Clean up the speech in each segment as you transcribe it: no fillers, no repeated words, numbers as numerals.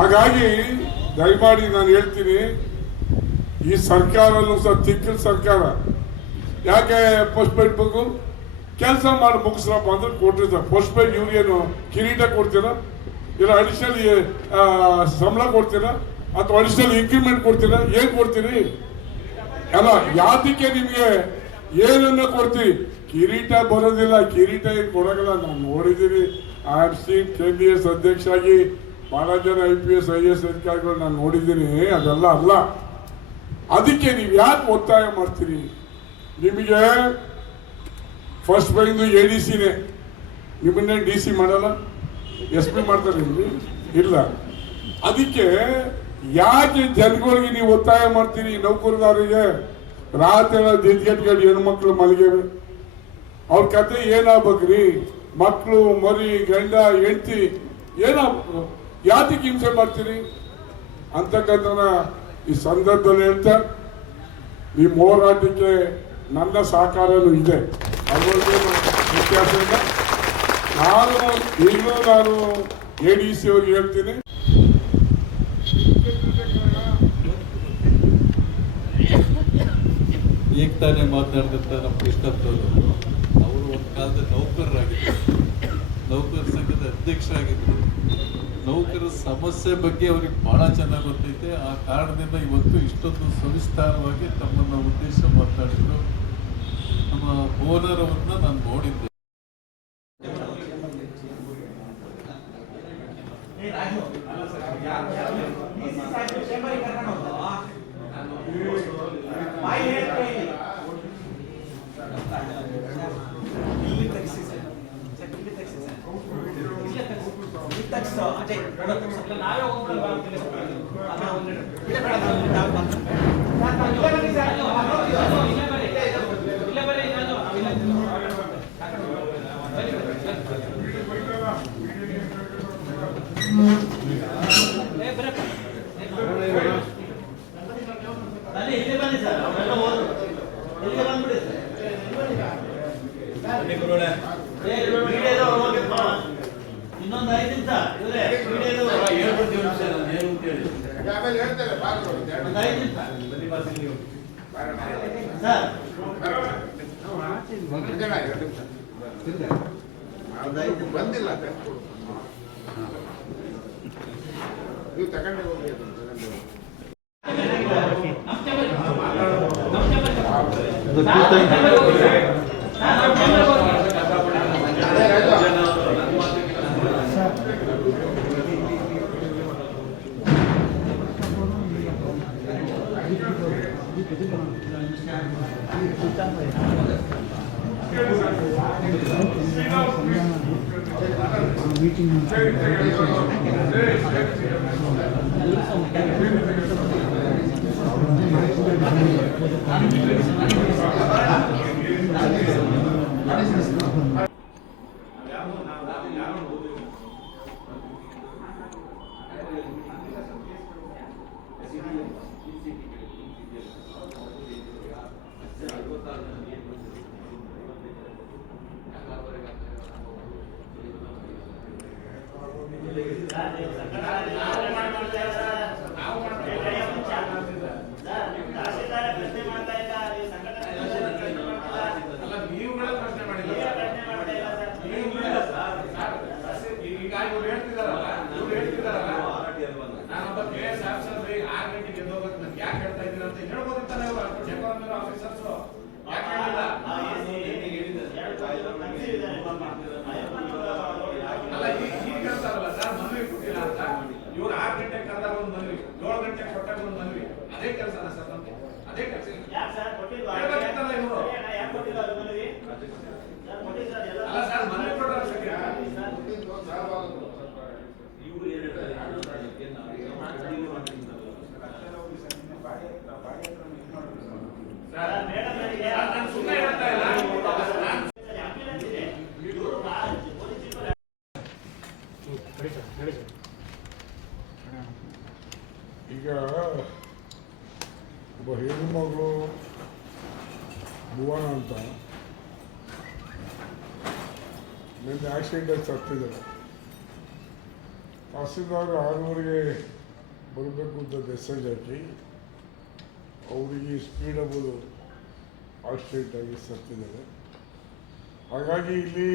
ಹಾಗಾಗಿ ದಯಮಾಡಿ ನಾನು ಹೇಳ್ತೀನಿ, ಈ ಸರ್ಕಾರನೂ ಸಹ ತಿಕ್ಕಲ ಸರ್ಕಾರ. ಯಾಕೆ ಪೋಸ್ಟ್ ಪೇಡ್ ಬೇಕು? ಕೆಲಸ ಮಾಡಿ ಮುಗಿಸ್ರಪ್ಪ ಅಂದ್ರೆ ಕೊಟ್ಟಿರ್ತಾರೆ. ಪೋಸ್ಟ್ ಪೇಡ್ ಇವ್ರಿಗೇನು ಕಿರೀಟ ಕೊಡ್ತೀರಾ, ಇಲ್ಲ ಅಡಿಷನಲ್ ಸಂಬಳ ಕೊಡ್ತೀರಾ, ಅಥವಾ ಅಡಿಷನಲ್ ಇನ್ಕ್ರಿಮೆಂಟ್ ಕೊಡ್ತೀರಾ? ಏನ್ ಕೊಡ್ತೀರಿ? ಅಲ್ಲ, ಯಾತಕ್ಕೆ ನಿಮ್ಗೆ ಏನನ್ನ ಕೊಡ್ತೀವಿ? ಕಿರೀಟ ಬರೋದಿಲ್ಲ, ಕಿರೀಟ ಏನು ಕೊಡೋಲ್ಲ. ನಾನು ನೋಡಿದ್ದೀನಿ, IFC KBS ಅಧ್ಯಕ್ಷ ಆಗಿ ಬಹಳ ಜನ IPS IAS ಅಧಿಕಾರಿಗಳು ನಾನು ನೋಡಿದ್ದೀನಿ. ಅದೆಲ್ಲ ಅಲ್ಲ. ಅದಕ್ಕೆ ನೀವು ಯಾಕೆ ಒತ್ತಾಯ ಮಾಡ್ತೀರಿ? ನಿಮಗೆ ಫಸ್ಟ್ ಬೈಂದು ADCನೇ, ನಿಮ್ಮನ್ನೇ DC ಮಾಡಲ್ಲ, SP ಮಾಡ್ತಾರೆ ನಿಮ್ಗೆ ಇಲ್ಲ. ಅದಕ್ಕೆ ಯಾಕೆ ಜನಗಳಿಗೆ ನೀವು ಒತ್ತಾಯ ಮಾಡ್ತೀರಿ? ನೌಕರದಾರರಿಗೆ ರಾತ್ರಿ ದಿಗ್ಗಟ್ಗಳು ಹೆಣ್ಮಕ್ಳು ಮಲಗಿವೆ, ಅವ್ರ ಕತೆ ಏನಾಗ್ಬೇಕ್ರಿ? ಮಕ್ಕಳು ಮರಿ ಗಂಡ ಹೆಂಡತಿ ಏನಾಗ್ಬೇಕು? ಯಾತಕ್ಕೆ ಹಿಂಸೆ ಮಾಡ್ತೀರಿ ಅಂತಕ್ಕಂಥ ಈ ಸಂದರ್ಭದಲ್ಲಿ ಹೇಳ್ತಾ, ನಿಮ್ಮ ಹೋರಾಟಕ್ಕೆ ನನ್ನ ಸಹಕಾರನೂ ಇದೆ, ಅದರೊಳಗೇನು ವ್ಯತ್ಯಾಸ ಇಲ್ಲ. ಈಗಲೂ ನಾನು ADC ಅವ್ರಿಗೆ ಹೇಳ್ತೀನಿ, ಈಗ ತಾನೇ ಮಾತನಾಡಿದಂಥ ನಮ್ಮ ಕೃಷ್ಣಪ್ಪನವರು, ಅವರು ಒಂದು ಕಾಲದ ನೌಕರರಾಗಿದ್ದರು, ನೌಕರ ಸಂಘದ ಅಧ್ಯಕ್ಷರಾಗಿದ್ದರು. ನೌಕರರ ಸಮಸ್ಯೆ ಬಗ್ಗೆ ಅವ್ರಿಗೆ ಬಹಳ ಚೆನ್ನಾಗಿ ಗೊತ್ತೈತೆ. ಆ ಕಾರಣದಿಂದ ಇವತ್ತು ಇಷ್ಟೊಂದು ಸವಿಸ್ತಾರವಾಗಿ ತಮ್ಮನ್ನು ಉದ್ದೇಶ ಮಾತನಾಡಿದ್ರು. ನಮ್ಮ ಓನರ್ ಅವ್ರನ್ನ ನಾನು ನೋಡಿದ್ದೆ. ಇನ್ನೊಂದು 5 ನಿಮಿಷ ಇವರೇ ಹೇಳ್ಬಿಡ್ತೀವಿ ಬಂದಿಲ್ಲ ನೀವು ತಗೊಂಡೆ ಹೋಗಿ ಇವ್ರು 6 ಗಂಟೆಗೆ ಕರೆದಾಗ ಒಂದು ಮನವಿ, 7 ಗಂಟೆಗೆ ಕೊಟ್ಟಾಗ ಒಂದು ಮನವಿ, ಅದೇ ಕೆಲಸನ ಸರ್ ನಮ್ಗೆ, ಅದೇ ಕೆಲಸ. ಅಲ್ಲ ಸರ್, ಮನವಿ ಕೊಟ್ಟರು ಸುಮ್ಮನೆ ಹೇಳ್ತಾ ಇಲ್ಲ. ಈಗ ಒಬ್ಬ ಹೆಣ್ಣುಮಗಳು ಭುವನ ಅಂತ ನಿನ್ನೆ ಆಕ್ಸಿಡೆಂಟ್ ಸತ್ತಿದ್ದಾರೆ. ತಹಸೀಲ್ದಾರ್ 6:30ಗೆ ಬರಬೇಕು ಅಂತ ಮೆಸೇಜ್ ಹಾಕಿ ಅವರಿಗೆ ಸ್ಪೀಡ್ ಆಗ್ಬೋದು ಆಕ್ಸಿಡೆಂಟ್ ಆಗಿ ಸತ್ತಿದ್ದಾರೆ. ಹಾಗಾಗಿ ಇಲ್ಲಿ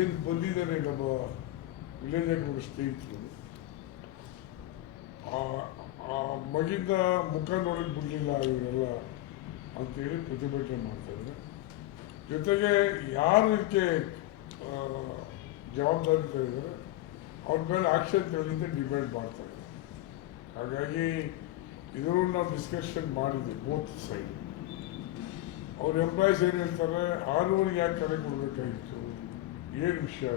ಏನು ಬಂದಿದ್ದಾರೆ ನಮ್ಮ ವಿಲೇಜ್ ಸ್ನೇಹಿತರು, ಆ ಮಗಿಂದ ಮುಖ ನೋಡೋಕೆ ಬಿಡಲಿಲ್ಲ ಇವರೆಲ್ಲ ಅಂತೇಳಿ ಪ್ರತಿಭಟನೆ ಮಾಡ್ತಾಯಿದ್ದಾರೆ. ಜೊತೆಗೆ ಯಾರು ಇದಕ್ಕೆ ಜವಾಬ್ದಾರಿ ತಗೊಂಡಿದ್ದಾರೆ ಅವ್ರ ಮೇಲೆ ಆಕ್ಷನ್ ತಗೊಳ್ಳಿಂದ ಡಿಮ್ಯಾಂಡ್ ಮಾಡ್ತಾರೆ. ಹಾಗಾಗಿ ಇದನ್ನು ನಾವು ಡಿಸ್ಕಷನ್ ಮಾಡಿದ್ವಿ ಬೋತ್ ಸೈಡ್. ಅವ್ರ ಎಂಪ್ಲಾಯೀಸ್ ಏನು ಹೇಳ್ತಾರೆ, 6:30ಗೆ ಯಾಕೆ ಕರೆ ಕೊಡಬೇಕಾಗಿತ್ತು, ಏನು ವಿಷಯ,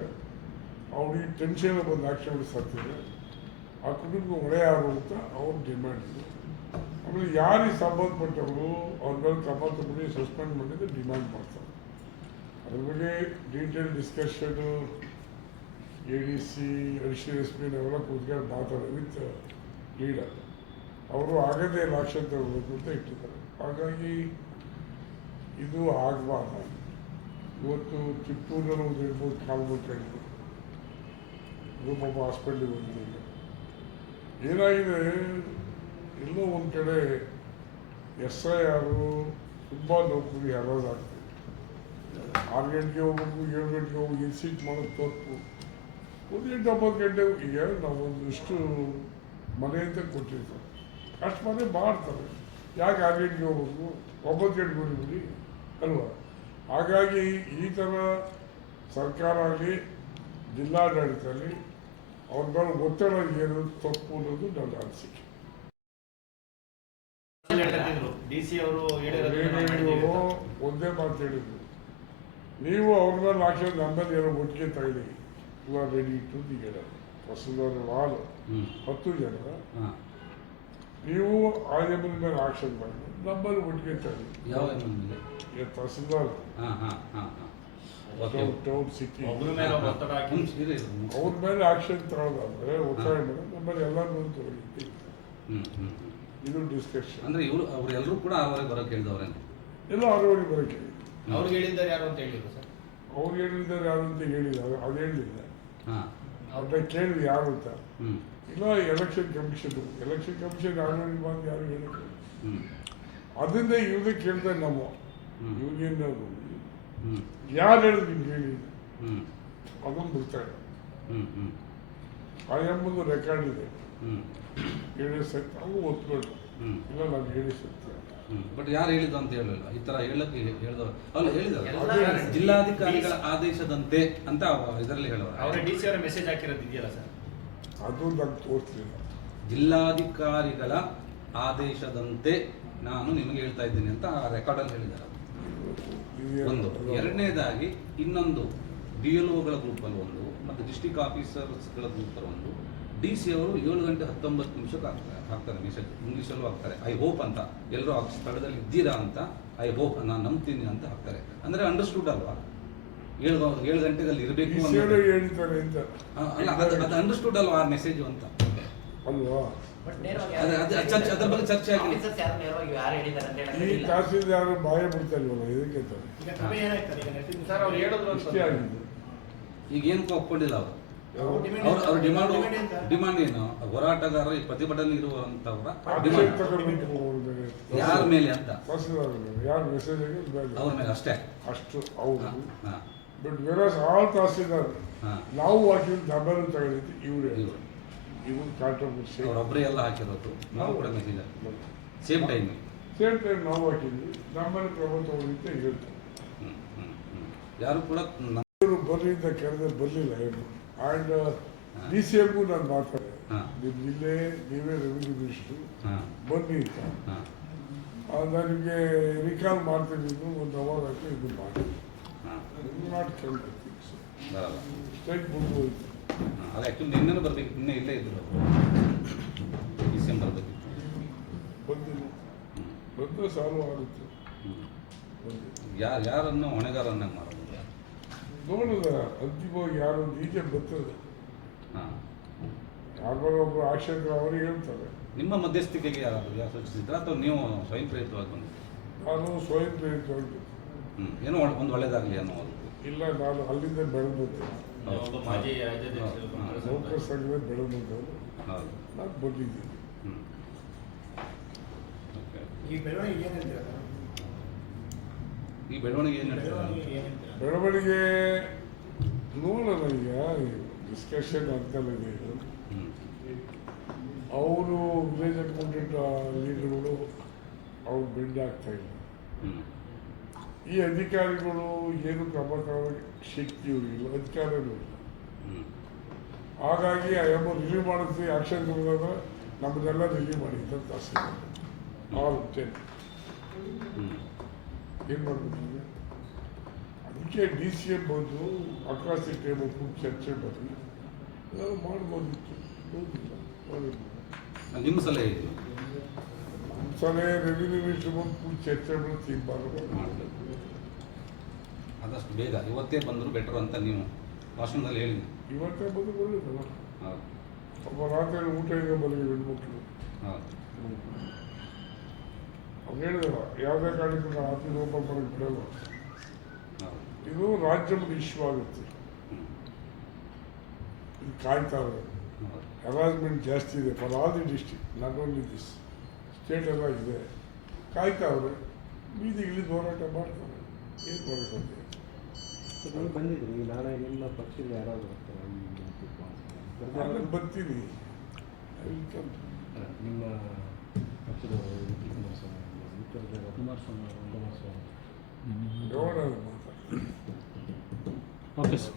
ಅವ್ರಿಗೆ ಟೆನ್ಷನ್ ಬಂದು ಆಕ್ಷನ್ ಸತ್ತಿದೆ, ಆ ಕುಟುಂಬಕ್ಕೆ ಹೊಣೆ ಯಾರು ಅಂತ ಅವ್ರು ಡಿಮ್ಯಾಂಡ್ ಇದೆ. ಆಮೇಲೆ ಯಾರಿಗೆ ಸಂಬಂಧಪಟ್ಟವರು ಅವ್ರ ಮೇಲೆ ಕ್ರಮ ತಗೊಂಡು ಸಸ್ಪೆಂಡ್ ಮಾಡಿದ್ರೆ ಡಿಮ್ಯಾಂಡ್ ಮಾಡ್ತಾರೆ. ಅದ್ರ ಬಗ್ಗೆ detail discussion ADC additional SP ನಾವೆಲ್ಲ ಕೂತ್ಕೊಂಡು ಮಾತಾಡೋ ವಿತ್ ಲೀಡರ್. ಅವರು ಆಗದೇ ಇಲ್ಲ ಆಕ್ಷನ್ ತಗೋಬೇಕು ಅಂತ ಇಟ್ಟಿದ್ದಾರೆ. ಹಾಗಾಗಿ ಇದು ಆಗಬಾರ್ದು. ಇವತ್ತು ಚಿಕ್ಕೂರಲ್ಲಿ ಒಂದು 2-3 ಕಾಲ್ಬೇಕಾಗಿತ್ತು, ರೂಪಮ್ಮ ಹಾಸ್ಪಿಟ್ಲಿಗೆ ಬಂದಿಲ್ಲ. ಏನಾಗಿದೆ, ಎಲ್ಲೋ ಒಂದು ಕಡೆ SIR ತುಂಬ ನೌಕರಿ ಹರಾಜಾಗ್ತದೆ. 6 ಗಂಟೆಗೆ ಹೋಗ್ಬೇಕು, 7 ಗಂಟೆಗೆ ಹೋಗಿ ಇನ್ಸಿಟ್ ಮಾಡೋದು ತಪ್ಪು. 1 ಗಂಟೆ 9 ಗಂಟೆಗೆ ಈಗ ನಾವು ಒಂದಿಷ್ಟು ಮನೆ ಅಂತ ಕೊಟ್ಟಿರ್ತಾರೆ, ಅಷ್ಟು ಮನೆ ಮಾಡ್ತಾರೆ. ಯಾಕೆ 6 ಗಂಟೆಗೆ ಹೋಗ್ಬೇಕು, 9 ಗಂಟೆಗೆ ಹೋಗ್ಬಿಡಿ ಅಲ್ವಾ? ಹಾಗಾಗಿ ಈ ಥರ ಸರ್ಕಾರ ಆಗಲಿ ಜಿಲ್ಲಾಡಳಿತ ಆಗಲಿ ಅವ್ರ ಮೇಲೆ ಒತ್ತಡ ಏನು ತಪ್ಪು ಅನ್ನೋದು ನನ್ನ ಅನಿಸಿಕೆ. DC ಅವರು ಏನೇನು ಒಂದೇ ಮಾತು ಹೇಳಿದ್ರು, ನೀವು ಅವ್ರ ಮೇಲೆ ಹಾಕಿದ್ರೆ ನಮ್ಮಲ್ಲಿ ಏನೋ ಒಟ್ಟಿಗೆ ತಗೊಳ್ಳಿ, ಇವಾಗ ready to the get tahsildar ವಾಲ್ 10 ಜನ, ನೀವು ಆ ಎಮ್ಎಲ್ ಮೇಲೆ ಆಕ್ಷನ್ ಮಾಡಿ ನಮ್ಮಲ್ಲಿ ಒಟ್ಟಿಗೆ ತಗೊಳ್ಳಿ. ತಹಸೀಲ್ದಾರ್ ಟೌನ್ ಸಿಟಿ ಅವ್ರ ಮೇಲೆ ಆಕ್ಷನ್ ತಗೊಳ್ಳೋದಾದ್ರೆ ಒತ್ತಾಯ ಮಾಡಿ ನಮ್ಮಲ್ಲಿ ಎಲ್ಲ ತಗೊಳ್ಳಿ. ಇದು ಡಿಸ್ಕಷನ್. ಅಂದ್ರೆ ಇವರು ಅವರೆಲ್ಲರೂ ಕೂಡ 6:30ಗೆ ಬರೋಕೆ ಹೇಳಿದವ್ರೆ. ಎಲ್ಲ 6:30ಗೆ ಬರೋಕೆ ಅವ್ರಿಗೆ ಹೇಳಿದ್ದಾರೆ ಯಾರು ಅಂತ ಹೇಳಿದ್ರು ಸರ್. ಅವ್ರು ಹೇಳಿದ್ದಾರೆ ಯಾರು ಅಂತ ಹೇಳಿದ್ದಾರೆ, ಅದು ಹೇಳಲಿಲ್ಲ. ಅವ್ರನ್ನ ಕೇಳಿದ್ರು ಯಾರು ಅಂತ. ಇಲ್ಲ ಎಲೆಕ್ಷನ್ ಕಮಿಷನ್ 6:30 ಬಂದು ಯಾರು ಹೇಳಿದ್ರು. ಅದರಿಂದ ಇವ್ರಿಗೆ ಕೇಳ್ತಾರೆ ನಾವು, ಇವ್ರಿಗೇನು ಯಾರು ಹೇಳಿದ್ರು ನಿಮ್ಗೆ ಹೇಳಿ ಅದನ್ನು ಬಿಡ್ತಾರೆ. ಆ ಎಂಬುದು ರೆಕಾರ್ಡ್ ಇದೆ, ಹೇಳಿ ಸತ್ಯ ಅವು ಒತ್ಕೊಂಡು ಇಲ್ಲ ನಾನು ಹೇಳಿ ಸತ್ಯ. ಬಟ್ ಯಾರು ಹೇಳಿದ್ದು ಅಂತ ಹೇಳಲಿಲ್ಲ. ಈ ತರ ಹೇಳಕ್ಕೆ ಹೇಳಿದವರು ಅವ್ರು ಹೇಳಿದ್ದಾರೆ ಜಿಲ್ಲಾಧಿಕಾರಿಗಳ ಆದೇಶದಂತೆ ಅಂತ ಇದರಲ್ಲಿ ಹೇಳೋರು. ಅವರ DC ಅವರ ಮೆಸೇಜ್ ಹಾಕಿರೋದು ಇದೆಯಲ್ಲ ಸರ್, ಅದು ನಂಗೆ ತೋರಿಸಲಿಲ್ಲ. ಜಿಲ್ಲಾಧಿಕಾರಿಗಳ ಆದೇಶದಂತೆ ನಾನು ನಿಮಗೆ ಹೇಳ್ತಾ ಇದ್ದೀನಿ ಅಂತ ಆ ರೆಕಾರ್ಡಲ್ಲಿ ಹೇಳಿದ್ದಾರೆ. ಒಂದು ಎರಡನೇದಾಗಿ ಇನ್ನೊಂದು BLOಗಳ ಗ್ರೂಪಲ್ಲಿ ಒಂದು ಮತ್ತು ಡಿಸ್ಟ್ರಿಕ್ಟ್ ಆಫೀಸರ್ಸ್ಗಳ ಗ್ರೂಪಲ್ಲಿ ಒಂದು DC ಅವರು 7:19 ಹಾಕ್ತಾರೆ ಮೆಸೇಜ್, ಇಂಗ್ಲೀಷಲ್ಲೂ ಹಾಕ್ತಾರೆ. ಐ ಹೋಪ್ ಅಂತ, ಎಲ್ಲರೂ ಆ ಸ್ಥಳದಲ್ಲಿ ಇದ್ದೀರಾ ಅಂತ, ಐ ಹೋಪ್ ನಾನು ನಂಬ್ತೀನಿ ಅಂತ ಹಾಕ್ತಾರೆ. ಅಂದರೆ ಅಂಡರ್ಸ್ಟುಡ್ ಅಲ್ವಾ, 7 ಗಂಟೆದಲ್ಲಿ ಇರಬೇಕು ಹೇಳ್ತಾರೆ ಅಂತ. ಅಲ್ಲ, ಅದು ಅಂಡರ್ಸ್ಟುಡ್ ಅಲ್ವಾ ಆ ಮೆಸೇಜು ಅಂತ ಅಲ್ವಾ? ಅದ್ರ ಬಗ್ಗೆ ಚರ್ಚೆ ಆಗಿದೆ. ಈ ತಹಸೀಲ್ದಾರ್ ಬಾಯ ಬಿಡ್ತಾ ಇಲ್ವಲ್ಲ, ಇದಕ್ಕೆ ಸರ್ ಅವ್ರು ಹೇಳಿದ್ರು ಇಷ್ಟೇ ಆಗಿದೆ. ಈಗ ಏನಕ್ಕೂ ಒಪ್ಕೊಂಡಿಲ್ಲ ಅವರು. ಅವ್ರ ಡಿಮಾಂಡ್ ಏನು, ಹೋರಾಟಗಾರರು ಈ ಪ್ರತಿಭಟನೆ ಇರುವಂತವರ ಯಾರ ಮೇಲೆ ಅಂತ, ಯಾರು ಮೆಸೇಜ್ ಅವ್ರ ಮೇಲೆ ಅಷ್ಟೇ. ಅಷ್ಟು ಹೌದು. ಬಟ್ ವೆರಸ್ ಆಲ್ ತಹಸೀಲ್ದಾರ್ ನಾವು ಹಾಕಿದ್ದು ನಮ್ಮನ್ನು ತಗೊಂಡಿದ್ದು ಇವರೇ. ಇದು ಕಾಂಟ್ರವರ್ಸಿ. ಅವರೊಬ್ಬರೇ ಎಲ್ಲ ಹಾಕಿರೋದು, ನಾವು ಕೂಡ ಮೆಸೇಜ್ ಸೇಮ್ ಟೈಮ್ ನಾವು ಹಾಕಿದ್ವಿ, ನಮ್ಮಲ್ಲಿ ಕ್ರಮ ತಗೊಂಡಿದ್ದೆ ಹೇಳ್ತಾರೆ. ಯಾರು ಕೂಡ ಬರ್ರಿ ಅಂತ ಕರೆದ್ರೆ ಬರಲಿಲ್ಲ ಏನು. ಆ್ಯಂಡ್ DCMಗೂ ನಾನು ಮಾತಾಡಿದೆ, ನಿಮ್ಮ ಜಿಲ್ಲೆ ನೀವೇ ರೆವಿನ್ಯೂ ಮಿನಿಸ್ಟ್ರು ಬನ್ನಿ ಅಂತ. ನನಗೆ ರಿಕಾಲ್ ಮಾಡ್ತೀನಿ, ಇನ್ನು 1 ಅವರ್ ಆಗಿ ಇದು ಮಾಡಿ ನಾಟ್ ಕೇಳ್ಬೇಕು ಸ್ಟ್ರೈಟ್ ಮುಂದೆ ಹೋಯ್ತು. ಅದು ಆ್ಯಕ್ಚುಲಿ ನಿನ್ನೆ ಬರ್ಬೇಕು, ನಿನ್ನೆ ಇಲ್ಲೇ ಇದ್ರು, ಡಿಸೆಂಬರ್ ಬರ್ಬೇಕು. ಬಂದಿಲ್ಲ, ಬಂದರೆ ಸಾಲ್ವ್ ಆಗುತ್ತೆ. ಯಾರನ್ನು ಹೊಣೆಗಾರನ್ನಾಗಿ ಮಾಡೋದು ನೋಡೋದ ಅಂತಿಮವಾಗಿ ಯಾರು DJ ಬರ್ತದೆ, ಯಾರು ಒಬ್ಬರು ಆಕ್ಷೇಪ ಅವರಿಗೆ ಹೇಳ್ತಾರೆ. ನಿಮ್ಮ ಮಧ್ಯಸ್ಥಿಕೆಗೆ ಯಾರಾದರೂ ಸೂಚಿಸಿದ್ರ ಅಥವಾ ನೀವು ಸ್ವಯಂ ಪ್ರೇರಿತವಾಗಿ ಬಂದು? ನಾನು ಸ್ವಯಂ ಪ್ರೇರಿತವಾಗಿ ಏನೋ ಒಂದು ಒಳ್ಳೇದಾಗಲಿ ಅನ್ನೋ. ಇಲ್ಲ, ನಾನು ಅಲ್ಲಿಂದ ಬೆಳೆದು ಒಬ್ಬ ಮಾಜಿ ರಾಜ್ಯಾಧ್ಯಕ್ಷರು ಕಾಂಗ್ರೆಸ್ ನೌಕರ ಸಂಘದ ಬೆಳವಣಿಗೆಗಳು ಹೌದು. ನಾನು ಬಂದಿದ್ದೀನಿ. ಹ್ಮ್. ಓಕೆ. ಈ ಬೆಳವಣಿಗೆ ಏನು ಹೇಳ್ತೀರಾ ಸರ್? ಈ ಬೆಳವಣಿಗೆ ಏನು ನಡೀತದೆ? ಬೆಳವಣಿಗೆ ಏನು ಹೇಳ್ತೀರಾ? ಬೆಳವಣಿಗೆ ನೋಡೋಣ, ಈಗ ಡಿಸ್ಕಷನ್ ಆಗ್ತಲ್ಲ ಇದು. ಹ್ಮ್. ಅವರು ವಿಲೇಜ್ ಅಕೌಂಟೆಂಟ್ ಲೀಡರ್ಗಳು ಅವ್ರು ಬೆಂಡ್ ಆಗ್ತಾ ಇಲ್ಲ. ಹ್ಮ್. ಈ ಅಧಿಕಾರಿಗಳು ಏನು ಕ್ರಮ ತಗೊಳ್ಳೋಕೆ ಶಕ್ತಿ ಇಲ್ಲ, ಅಧಿಕಾರನೂ ಇಲ್ಲ. ಹ್ಮ್. ಹಾಗಾಗಿ ಅಯ್ಯಮ್ಮ ರಿಲೀವ್ ಮಾಡಿಸಿ ಆಕ್ಷನ್ ತಗೊಂಡಾಗ ನಮ್ಮನ್ನೆಲ್ಲ ರಿಲೀವ್ ಮಾಡಿ ಅಂತ ತಹಸೀಲ್ದಾರ್ ಆಲ್ 10 ಹ್ಮ್. ಏನು ಮಾಡ್ಬೇಕು? ಅದಕ್ಕೆ DCM ಬಂದು ಅಕ್ರಾಸ್ ದಿ ಟೇಬಲ್ ಚರ್ಚೆ ಬರಲಿ, ಎಲ್ಲ ಮಾಡ್ಬೋದಿತ್ತು. ಹೋಗಿಲ್ಲ, ಮಾಡಿಲ್ಲ. ನಿಮ್ಮ ಸಲಹೆ ಇದು ಸಲಹೆ ರೆವಿನ್ಯೂ ಮಿನಿಸ್ಟರ್ ಬಂದು ಚರ್ಚೆ ಮಾಡಿ ತೀರ್ಮಾನ ಮಾಡಬೇಕು. ಆದಷ್ಟು ಬೇಗ ಇವತ್ತೇ ಬಂದರೂ ಬೆಟರ್ ಅಂತ ನೀವು ಭಾಷಣದಲ್ಲಿ ಹೇಳಿ. ಇವತ್ತೇ ಬಂದು ಒಳ್ಳೇದಲ್ಲ. ಹೌದು. ಒಬ್ಬ ರಾತ್ರಿ ಊಟ ಇದೆ ಮನೆಗೆ ಹೆಣ್ಮಕ್ಳು ಹೌದು. ಅವ್ನು ಹೇಳಿದಲ್ಲ, ಯಾವುದೇ ಕಾರಣಕ್ಕೂ ನಾವು ಆಫೀಸ್ ಓಪನ್ ಮಾಡೋಕ್ಕೆ ಬಿಡಲ್ಲ. ಹೌದು. ಇದು ರಾಜ್ಯ ಮಟ್ಟ ಇಶ್ಯೂ ಆಗುತ್ತೆ. ಹ್ಮ್. ಇದು ಕಾಯ್ತಾರೆ. ಹೌದು. ಹರಾಸ್ಮೆಂಟ್ ಜಾಸ್ತಿ ಇದೆ for all the district, not only this state ಎಲ್ಲ ಇದೆ. ಕಾಯ್ತಾವ್ರೆ, ಬೀದಿಗಿಳಿ ಹೋರಾಟ ಮಾಡ್ತಾರೆ. ಏನು ಮಾಡೋಕ್ಕಾಗ್ತದೆ? ನೀವು ಬಂದಿದ್ರಿ, ನಾಳೆ ನಿಮ್ಮ ಪಕ್ಷದ ಯಾರಾದರೂ ಆಮೇಲೆ ಬರ್ತೀನಿ. ನಿಮ್ಮ ಪಕ್ಷದ ಕುಮಾರಸ್ವಾಮಿ ನೋಡೋಣ ಮಾತಾಡ್ತೀನಿ. Okay sir.